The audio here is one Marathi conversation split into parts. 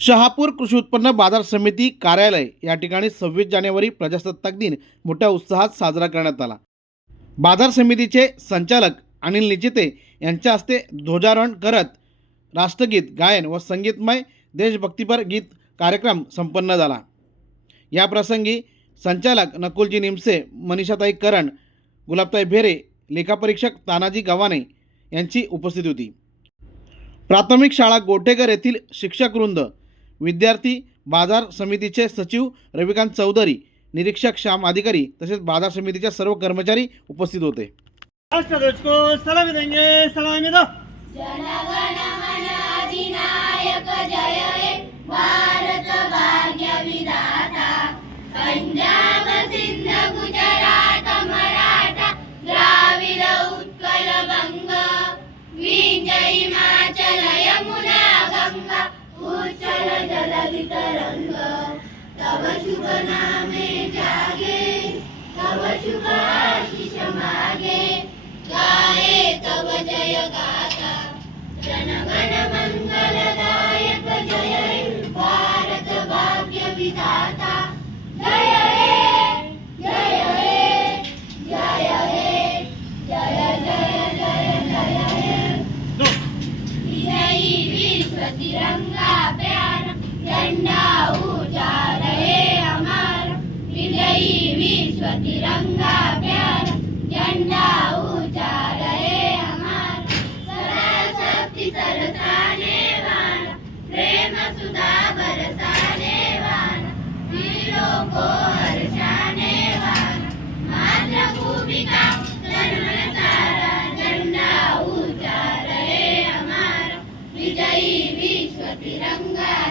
शहापूर कृषी उत्पन्न बाजार समिती कार्यालय या ठिकाणी सव्वीस जानेवारी प्रजासत्ताक दिन मोठ्या उत्साहात साजरा करण्यात आला. बाजार समितीचे संचालक अनिल निचिते यांच्या हस्ते ध्वजारोहण करत राष्ट्रगीत गायन व संगीतमय देशभक्तीपर गीत कार्यक्रम संपन्न झाला. या प्रसंगी संचालक नकुलजी निमसे मनीषाताई करण गुलाबताई भेरे लेखापरीक्षक तानाजी गव्हाणे यांची उपस्थिती होती. प्राथमिक शाळा गोटेकर येथील शिक्षकवृंद विद्यार्थी बाजार समितीचे सचिव रविकांत चौधरी निरीक्षक श्याम अधिकारी तसेच बाजार समितीच्या सर्व कर्मचारी उपस्थित होते. सलामी देंगे सलामी दो. उच्चल जलधि तरंग तव शुभ नामे जागे तव शुभ आशीष मागे गाये तव जय गाथा जनगण मंगलदायक जय हे भारत भाग्य विधाता जय हे जय हे जय हे जय जय जय जय हे दो विजयी विश्व तिरंगा विश्व तिरंगा प्यारा झंडा ऊंचा रहे हमारा सदा शक्ति सरसाने वाला प्रेम सुधा बरसाने वाला वीरों को हर्षाने वाला सारा। झंडा ऊंचा रहे हमारा विजयी विश्व तिरंगा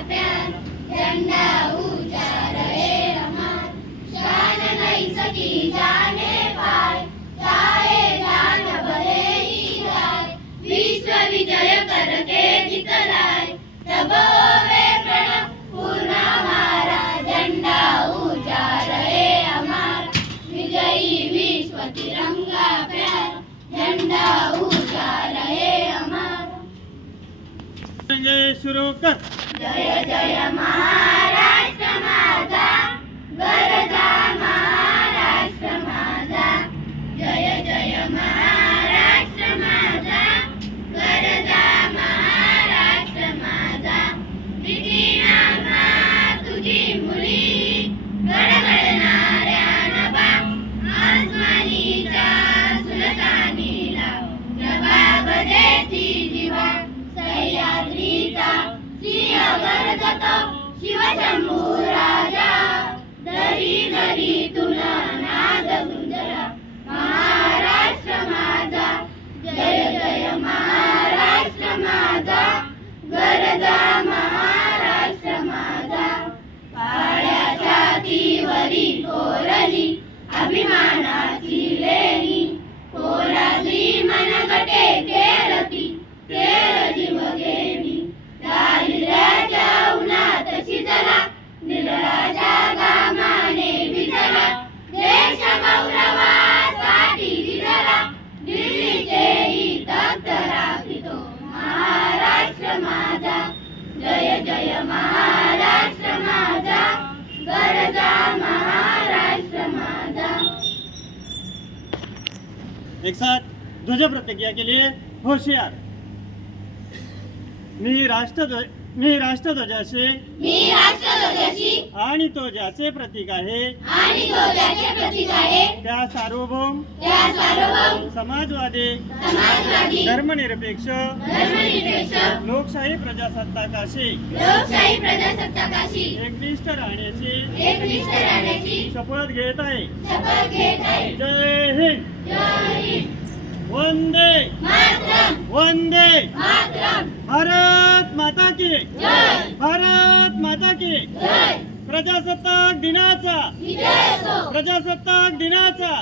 करके दिखलाए तब प्रणव पूर्ण हमारा झंडा ऊंचा रहे हमारा विजयी विश्व तिरंगा प्यारा झंडा ऊंचा रहे हमारा देंगे शुरू कर। जय जय महाराष्ट्र माझा गरजा महाराष्ट्र माझा जय जय महाराष्ट्र शिवशंभू राजा दरी दरी तुला नाद गुंजरा महाराष्ट्र माझा जय जय महाराष्ट्र माझा गरजा महाराष्ट्र माझा. काळ्या छातीवरी कोरली अभिमानाची लेणी कोराली मनगटे एक साथ ध्वज प्रतिज्ञा के लिए होशियार। मी राष्ट्रध्वज मी राष्ट्रध्वजाचे मी राष्ट्रध्वजाची आणि तो ज्याचे प्रतीक आहे. आणि तो ज्याचे प्रतीक आहे. त्या सार्वभौम. त्या सार्वभौम. समाजवादी. समाजवादी. धर्मनिरपेक्ष. धर्मनिरपेक्ष. लोकशाही प्रजासत्ताकाशी. लोकशाही प्रजासत्ताकाशी. एकनिष्ठ राहण्याची. एकनिष्ठ राहण्याची. शपथ घेत आहे. शपथ घेत आहे. जय हिंद. जय हिंद. वंदे. मातरम. वंदे. मातरम. भारत माता की जय! भारत माता की जय! प्रजासत्ताक दिनाचा प्रजासत्ताक दिनाचा